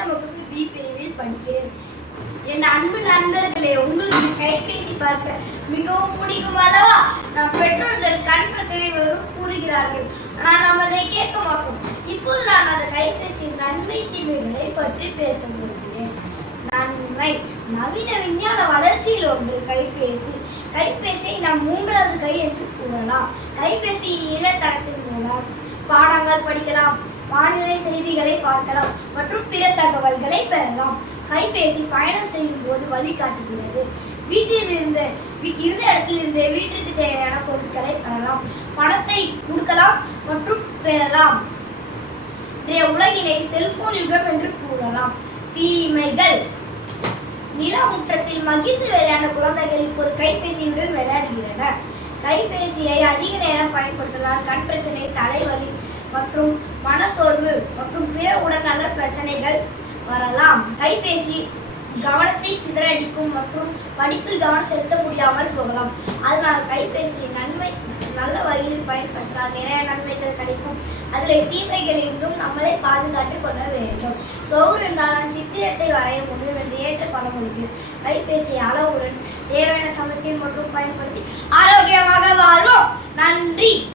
ஐந்தாம் வகுப்பு பி பிரிவில் படிக்கிறேன் என் அன்பு நண்பர்களே உங்களுக்கு கைபேசி பார்க்க மிகவும் பிடிக்கும் அல்லவா? நம் பெற்றோர்கள் கண் பிரச்சனை வரும் கூறுகிறார்கள். ஆனால் நாம் அதை கேட்க மாட்டோம். இப்போது நான் அந்த கைபேசியின் நன்மை தீமைகளை பற்றி பேச விரும்புகிறேன் நன்மை. நவீன விஞ்ஞான வளர்ச்சியில் ஒன்று கைபேசி. கைபேசியை நாம் மூன்றாவது கை என்று கூறலாம். கைபேசியின் இணையதளத்தின் மூலம் பாடங்கள் படிக்கலாம். வானிலை செய்திகளை பார்க்கலாம் மற்றும் பிற தகவல்களை பெறலாம். கைபேசி பயணம் செய்யும் போது வழிகாட்டுகிறது. வீட்டில் இருந்த இருந்த இடத்திலிருந்தே வீட்டிற்கு தேவையான பொருட்களை பெறலாம். பணத்தை கொடுக்கலாம் மற்றும் பெறலாம். இன்றைய உலகினை செல்போன் யுகம் என்று கூறலாம். தீமைகள். நிலமுற்றத்தில் மகிழ்ந்து விளையாண்ட குழந்தைகள் இப்போது கைபேசியுடன் விளையாடுகின்றனர். கைபேசியை அதிக நேரம் பயன்படுத்தினால் கண் பிரச்சனை தலைவலி மற்றும் மனசோர்வு மற்றும் பிற உடல்நல பிரச்சனைகள் வரலாம். கைபேசி கவனத்தை சிதறடிக்கும் மற்றும் படிப்பில் கவனம் செலுத்த முடியாமல் போகலாம். அதனால் கைபேசி நன்மை நல்ல வழியில் பயன்படுத்தினால் நிறைய நன்மைகள் கிடைக்கும். அதில் தீமைகளிலிருந்தும் நம்மளை பாதுகாத்துக் கொள்ள வேண்டும். சோறு இருந்தாலும் சித்திரத்தை வரைய முடியும் என்று ஏற்றுக்கொள்ள முடியும் கைபேசி அளவுடன் தேவையான சமயத்தில் மட்டும் பயன்படுத்தி ஆரோக்கியமாக வாழ்வோம். நன்றி.